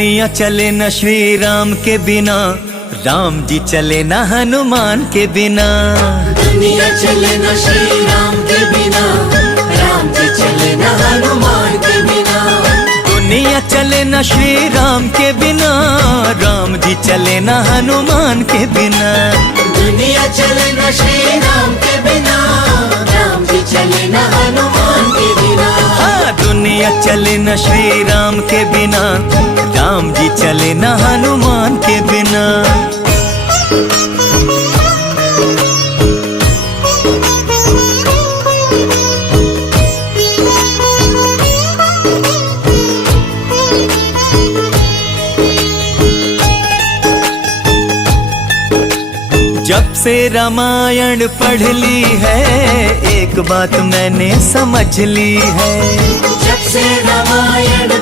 दुनिया चले न श्री राम के बिना, राम जी चले न हनुमान के बिना। दुनिया चले न श्री राम के बिना, राम जी चले न हनुमान के बिना। दुनिया चले न श्री राम के बिना, राम जी चले न हनुमान के बिना। दुनिया चले न श्री राम के बिना, राम जी चले न हनुमान के बिना। हाँ, दुनिया चले न श्री राम के बिना, राम जी चले न हनुमान के बिना। जब से रामायण पढ़ ली है, एक बात मैंने समझ ली है। जब से रामायण